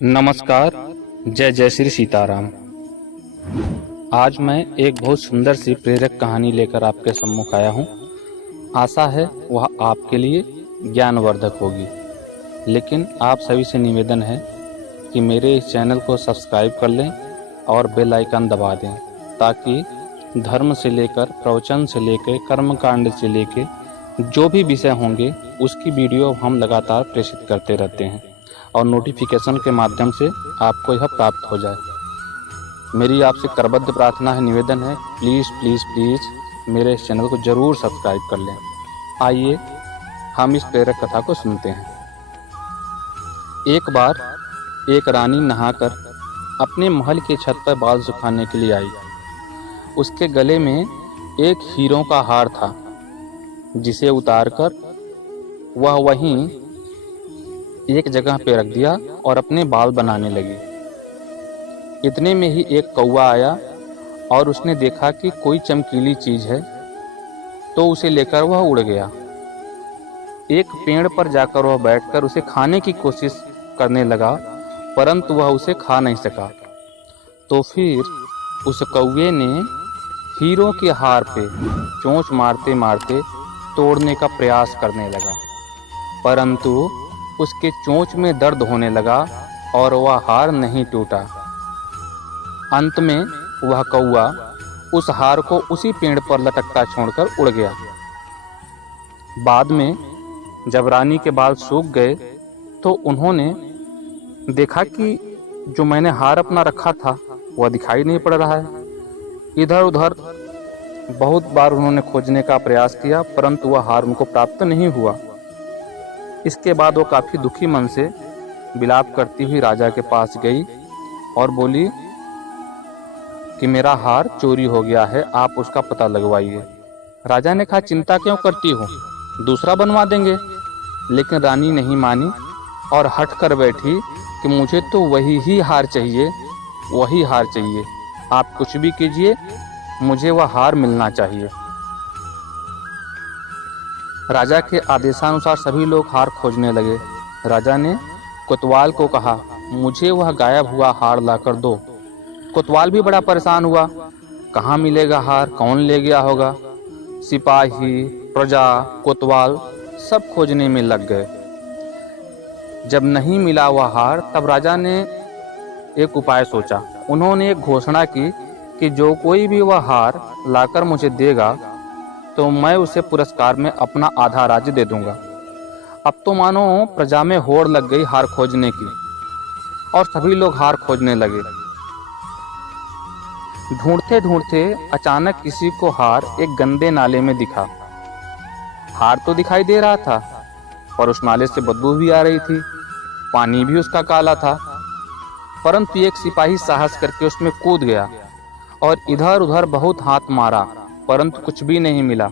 नमस्कार। जय जय श्री सीताराम। आज मैं एक बहुत सुंदर सी प्रेरक कहानी लेकर आपके सम्मुख आया हूँ। आशा है वह आपके लिए ज्ञानवर्धक होगी। लेकिन आप सभी से निवेदन है कि मेरे इस चैनल को सब्सक्राइब कर लें और बेल आइकन दबा दें, ताकि धर्म से लेकर प्रवचन से लेकर कर्मकांड से लेकर जो भी विषय होंगे उसकी वीडियो हम लगातार प्रेषित करते रहते हैं और नोटिफिकेशन के माध्यम से आपको यह प्राप्त हो जाए। मेरी आपसे करबद्ध प्रार्थना है, निवेदन है, प्लीज़ प्लीज़ प्लीज़ मेरे इस चैनल को ज़रूर सब्सक्राइब कर लें। आइए हम इस प्रेरक कथा को सुनते हैं। एक बार एक रानी नहाकर अपने महल के छत पर बाल सुखाने के लिए आई। उसके गले में एक हीरों का हार था, जिसे उतारकर वह वहीं एक जगह पे रख दिया और अपने बाल बनाने लगी। इतने में ही एक कौवा आया और उसने देखा कि कोई चमकीली चीज है, तो उसे लेकर वह उड़ गया। एक पेड़ पर जाकर वह बैठकर उसे खाने की कोशिश करने लगा, परंतु वह उसे खा नहीं सका। तो फिर उस कौवे ने हीरो के हार पे चोंच मारते मारते तोड़ने का प्रयास करने लगा, परंतु उसके चोंच में दर्द होने लगा और वह हार नहीं टूटा। अंत में वह कौवा उस हार को उसी पेड़ पर लटकता छोड़कर उड़ गया। बाद में जब रानी के बाल सूख गए तो उन्होंने देखा कि जो मैंने हार अपना रखा था वह दिखाई नहीं पड़ रहा है। इधर उधर बहुत बार उन्होंने खोजने का प्रयास किया, परंतु वह हार उनको प्राप्त नहीं हुआ। इसके बाद वो काफ़ी दुखी मन से विलाप करती हुई राजा के पास गई और बोली कि मेरा हार चोरी हो गया है, आप उसका पता लगवाइए। राजा ने कहा, चिंता क्यों करती हो, दूसरा बनवा देंगे। लेकिन रानी नहीं मानी और हट कर बैठी कि मुझे तो वही ही हार चाहिए, वही हार चाहिए। आप कुछ भी कीजिए, मुझे वह हार मिलना चाहिए। राजा के आदेशानुसार सभी लोग हार खोजने लगे। राजा ने कोतवाल को कहा, मुझे वह गायब हुआ हार लाकर दो। कोतवाल भी बड़ा परेशान हुआ, कहाँ मिलेगा हार, कौन ले गया होगा। सिपाही, प्रजा, कोतवाल सब खोजने में लग गए। जब नहीं मिला वह हार, तब राजा ने एक उपाय सोचा। उन्होंने एक घोषणा की कि जो कोई भी वह हार लाकर मुझे देगा तो मैं उसे पुरस्कार में अपना आधा राज्य दे दूंगा। अब तो मानो प्रजा में होड़ लग गई हार खोजने की और सभी लोग हार खोजने लगे। ढूंढते ढूंढते अचानक किसी को हार एक गंदे नाले में दिखा। हार तो दिखाई दे रहा था, पर उस नाले से बदबू भी आ रही थी, पानी भी उसका काला था। परंतु एक सिपाही साहस करके उसमें कूद गया और इधर उधर बहुत हाथ मारा, परंतु कुछ भी नहीं मिला।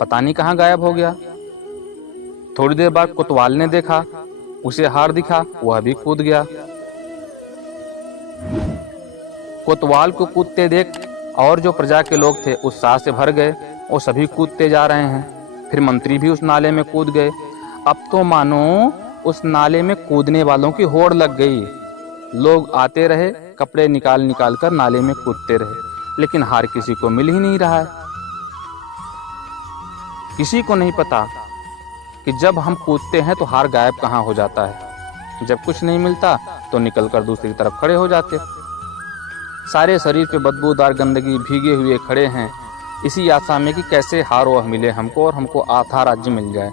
पता नहीं कहाँ गायब हो गया। थोड़ी देर बाद कोतवाल ने देखा, उसे हार दिखा, वह भी कूद गया। कोतवाल को कूदते देख और जो प्रजा के लोग थे उत्साह से भर गए, वो सभी कूदते जा रहे हैं। फिर मंत्री भी उस नाले में कूद गए। अब तो मानो उस नाले में कूदने वालों की होड़ लग गई। लोग आते रहे, कपड़े निकाल निकाल कर नाले में कूदते रहे, लेकिन हार किसी को मिल ही नहीं रहा है। किसी को नहीं पता कि जब हम कूदते हैं तो हार गायब कहाँ हो जाता है। जब कुछ नहीं मिलता तो निकलकर दूसरी तरफ खड़े हो जाते। सारे शरीर पे बदबूदार गंदगी भीगे हुए खड़े हैं, इसी आशा में कि कैसे हार वह मिले हमको और हमको आधा राज्य मिल जाए।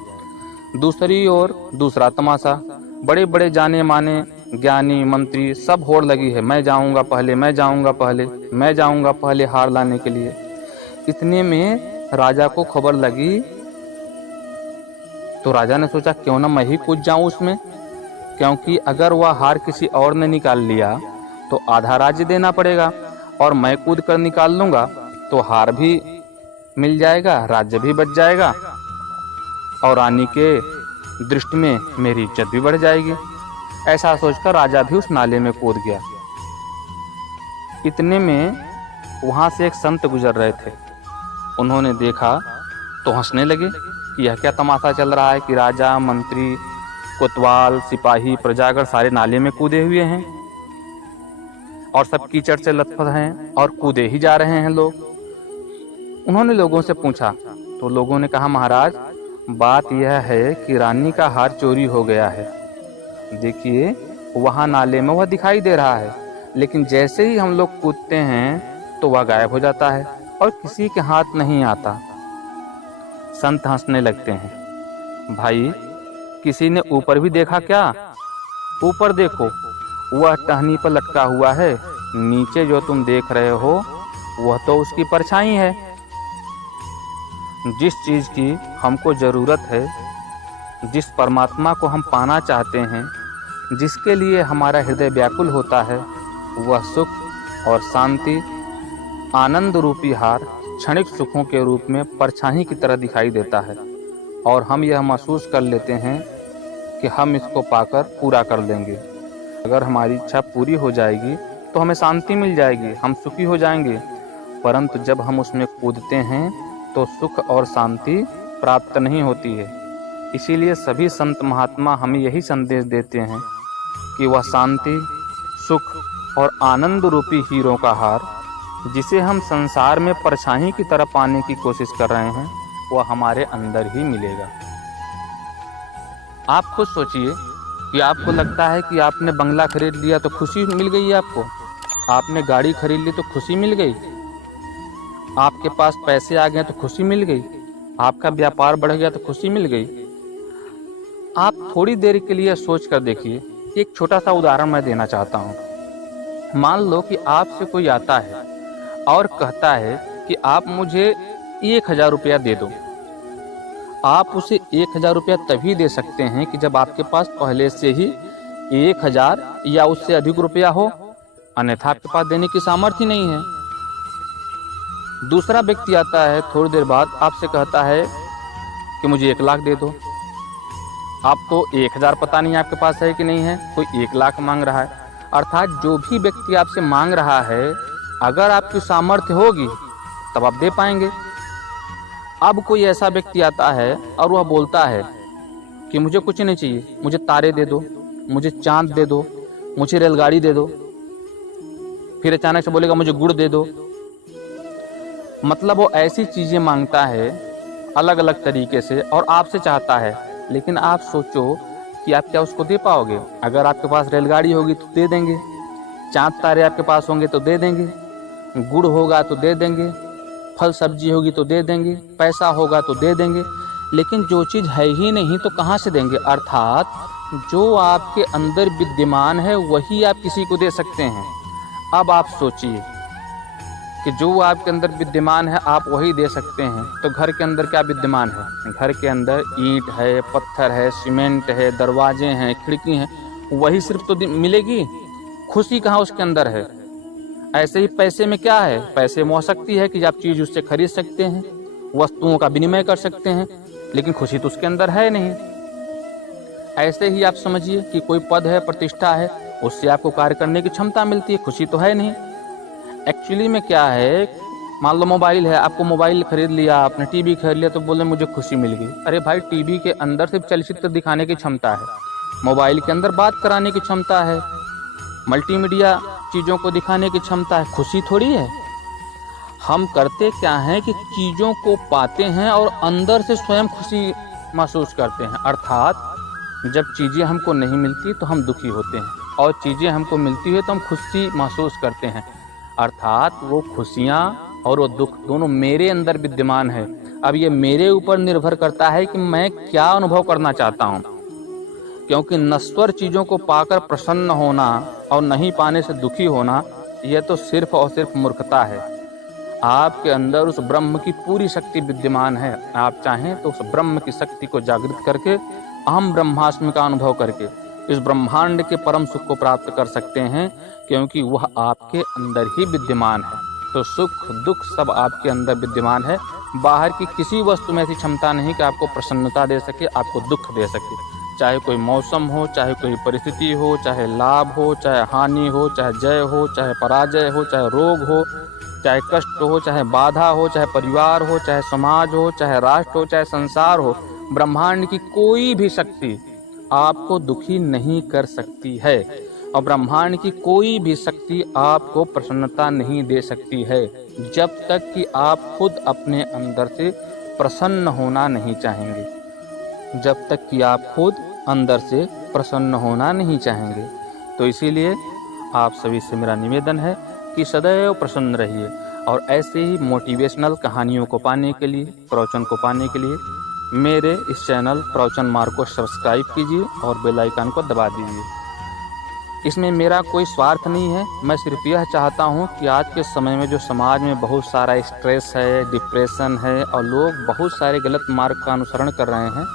दूसरी ओर दूसरा तमाशा, बड़े बड़े जाने माने ज्ञानी मंत्री सब होड़ लगी है, मैं जाऊंगा पहले, मैं जाऊंगा पहले, मैं जाऊंगा पहले हार लाने के लिए। इतने में राजा को खबर लगी, तो राजा ने सोचा क्यों ना मैं ही कूद जाऊं उसमें, क्योंकि अगर वह हार किसी और ने निकाल लिया तो आधा राज्य देना पड़ेगा, और मैं कूद कर निकाल लूंगा तो हार भी मिल जाएगा, राज्य भी बच जाएगा, और रानी के दृष्टि में मेरी इज्जत भी बढ़ जाएगी। ऐसा सोचकर राजा भी उस नाले में कूद गया। इतने में वहां से एक संत गुजर रहे थे। उन्होंने देखा तो हंसने लगे कि यह क्या तमाशा चल रहा है कि राजा, मंत्री कोतवाल, सिपाही, प्रजागर सारे नाले में कूदे हुए हैं और सब कीचड़ से लथपथ हैं और कूदे ही जा रहे हैं लोग। उन्होंने लोगों से पूछा तो लोगों ने कहा, महाराज बात यह है कि रानी का हार चोरी हो गया है। देखिए वहां नाले में वह दिखाई दे रहा है, लेकिन जैसे ही हम लोग कूदते हैं तो वह गायब हो जाता है और किसी के हाथ नहीं आता। संत हंसने लगते हैं। भाई किसी ने ऊपर भी देखा क्या? ऊपर देखो, वह टहनी पर लटका हुआ है। नीचे जो तुम देख रहे हो वह तो उसकी परछाई है। जिस चीज की हमको जरूरत है, जिस परमात्मा को हम पाना चाहते हैं, जिसके लिए हमारा हृदय व्याकुल होता है, वह सुख और शांति, आनंद रूपी हार क्षणिक सुखों के रूप में परछाई की तरह दिखाई देता है और हम यह महसूस कर लेते हैं कि हम इसको पाकर पूरा कर लेंगे। अगर हमारी इच्छा पूरी हो जाएगी तो हमें शांति मिल जाएगी, हम सुखी हो जाएंगे। परंतु जब हम उसमें कूदते हैं तो सुख और शांति प्राप्त नहीं होती है। इसीलिए सभी संत महात्मा हमें यही संदेश देते हैं कि वह शांति, सुख और आनंद रूपी हीरों का हार, जिसे हम संसार में परछाई की तरह पाने की कोशिश कर रहे हैं, वह हमारे अंदर ही मिलेगा। आप खुद सोचिए कि आपको लगता है कि आपने बंगला खरीद लिया तो खुशी मिल गई आपको, आपने गाड़ी खरीद ली तो खुशी मिल गई, आपके पास पैसे आ गए तो खुशी मिल गई, आपका व्यापार बढ़ गया तो खुशी मिल गई। आप थोड़ी देर के लिए सोच कर देखिए। एक छोटा सा उदाहरण मैं देना चाहता हूँ। मान लो कि आपसे कोई आता है और कहता है कि आप मुझे 1000 रुपया दे दो। आप उसे 1000 रुपया तभी दे सकते हैं कि जब आपके पास पहले से ही 1000 या उससे अधिक रुपया हो, अन्यथा आपके पास देने की सामर्थ्य नहीं है। दूसरा व्यक्ति आता है, थोड़ी देर बाद आपसे कहता है कि मुझे 1 लाख दे दो। आप तो 1000 पता नहीं आपके पास है कि नहीं है, कोई 1 लाख मांग रहा है। अर्थात जो भी व्यक्ति आपसे मांग रहा है, अगर आपकी सामर्थ्य होगी तब आप दे पाएंगे। अब कोई ऐसा व्यक्ति आता है और वह बोलता है कि मुझे कुछ नहीं चाहिए, मुझे तारे दे दो, मुझे चांद दे दो, मुझे रेलगाड़ी दे दो। फिर अचानक से बोलेगा मुझे गुड़ दे दो। मतलब वो ऐसी चीजें मांगता है अलग अलग तरीके से और आपसे चाहता है, लेकिन आप सोचो कि आप क्या उसको दे पाओगे? अगर आपके पास रेलगाड़ी होगी तो दे देंगे, चांद तारे आपके पास होंगे तो दे देंगे, गुड़ होगा तो दे देंगे, फल सब्जी होगी तो दे देंगे, पैसा होगा तो दे देंगे। लेकिन जो चीज़ है ही नहीं तो कहाँ से देंगे? अर्थात जो आपके अंदर विद्यमान है वही आप किसी को दे सकते हैं। अब आप सोचिए कि जो आपके अंदर विद्यमान है आप वही दे सकते हैं, तो घर के अंदर क्या विद्यमान है? घर के अंदर ईंट है, पत्थर है, सीमेंट है, दरवाजे हैं, खिड़की हैं, वही सिर्फ तो मिलेगी। खुशी कहाँ उसके अंदर है? ऐसे ही पैसे में क्या है? पैसे में हो सकती है कि आप चीज़ उससे खरीद सकते हैं, वस्तुओं का विनिमय कर सकते हैं, लेकिन खुशी तो उसके अंदर है नहीं। ऐसे ही आप समझिए कि कोई पद है, प्रतिष्ठा है, उससे आपको कार्य करने की क्षमता मिलती है, खुशी तो है नहीं। एक्चुअली में क्या है, मान लो मोबाइल है, आपको मोबाइल खरीद लिया, आपने टीवी खरीद लिया तो बोले मुझे खुशी मिल गई। अरे भाई, टीवी के अंदर सिर्फ चलचित्र दिखाने की क्षमता है, मोबाइल के अंदर बात कराने की क्षमता है, मल्टीमीडिया चीज़ों को दिखाने की क्षमता है, खुशी थोड़ी है। हम करते क्या हैं कि चीज़ों को पाते हैं और अंदर से स्वयं खुशी महसूस करते हैं। अर्थात जब चीज़ें हमको नहीं मिलती तो हम दुखी होते हैं और चीज़ें हमको मिलती है तो हम खुशी महसूस करते हैं। अर्थात वो खुशियाँ और वो दुख दोनों मेरे अंदर विद्यमान है। अब ये मेरे ऊपर निर्भर करता है कि मैं क्या अनुभव करना चाहता हूँ, क्योंकि नश्वर चीज़ों को पाकर प्रसन्न होना और नहीं पाने से दुखी होना, यह तो सिर्फ और सिर्फ मूर्खता है। आपके अंदर उस ब्रह्म की पूरी शक्ति विद्यमान है। आप चाहें तो उस ब्रह्म की शक्ति को जागृत करके अहम ब्रह्मास्मि का अनुभव करके इस ब्रह्मांड के परम सुख को प्राप्त कर सकते हैं, क्योंकि वह आपके अंदर ही विद्यमान है। तो सुख दुख सब आपके अंदर विद्यमान है। बाहर की किसी वस्तु में ऐसी क्षमता नहीं कि आपको प्रसन्नता दे सके, आपको दुख दे सके। चाहे कोई मौसम हो, चाहे कोई परिस्थिति हो, चाहे लाभ हो, चाहे हानि हो, चाहे जय हो, चाहे पराजय हो, चाहे रोग हो, चाहे कष्ट हो, चाहे बाधा हो, चाहे परिवार हो, चाहे समाज हो, चाहे राष्ट्र हो, चाहे संसार हो, ब्रह्मांड की कोई भी शक्ति आपको दुखी नहीं कर सकती है और ब्रह्मांड की कोई भी शक्ति आपको प्रसन्नता नहीं दे सकती है जब तक कि आप खुद अपने अंदर से प्रसन्न होना नहीं चाहेंगे। जब तक कि आप खुद अंदर से प्रसन्न होना नहीं चाहेंगे। तो इसीलिए आप सभी से मेरा निवेदन है कि सदैव प्रसन्न रहिए और ऐसे ही मोटिवेशनल कहानियों को पाने के लिए, प्रवचन को पाने के लिए मेरे इस चैनल प्रवचन मार्ग को सब्सक्राइब कीजिए और बेल आइकन को दबा दीजिए। इसमें मेरा कोई स्वार्थ नहीं है, मैं सिर्फ यह चाहता हूँ कि आज के समय में जो समाज में बहुत सारा स्ट्रेस है, डिप्रेशन है और लोग बहुत सारे गलत मार्ग का अनुसरण कर रहे हैं,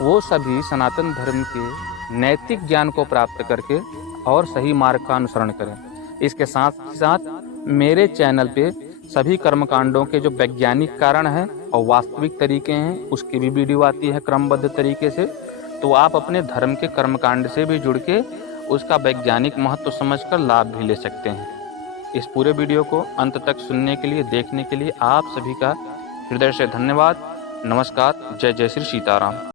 वो सभी सनातन धर्म के नैतिक ज्ञान को प्राप्त करके और सही मार्ग का अनुसरण करें। इसके साथ ही साथ मेरे चैनल पे सभी कर्मकांडों के जो वैज्ञानिक कारण हैं और वास्तविक तरीके हैं उसकी भी वीडियो आती है क्रमबद्ध तरीके से। तो आप अपने धर्म के कर्मकांड से भी जुड़ के उसका वैज्ञानिक महत्व समझकर लाभ भी ले सकते हैं। इस पूरे वीडियो को अंत तक सुनने के लिए, देखने के लिए आप सभी का हृदय से धन्यवाद। नमस्कार। जय जय श्री सीताराम।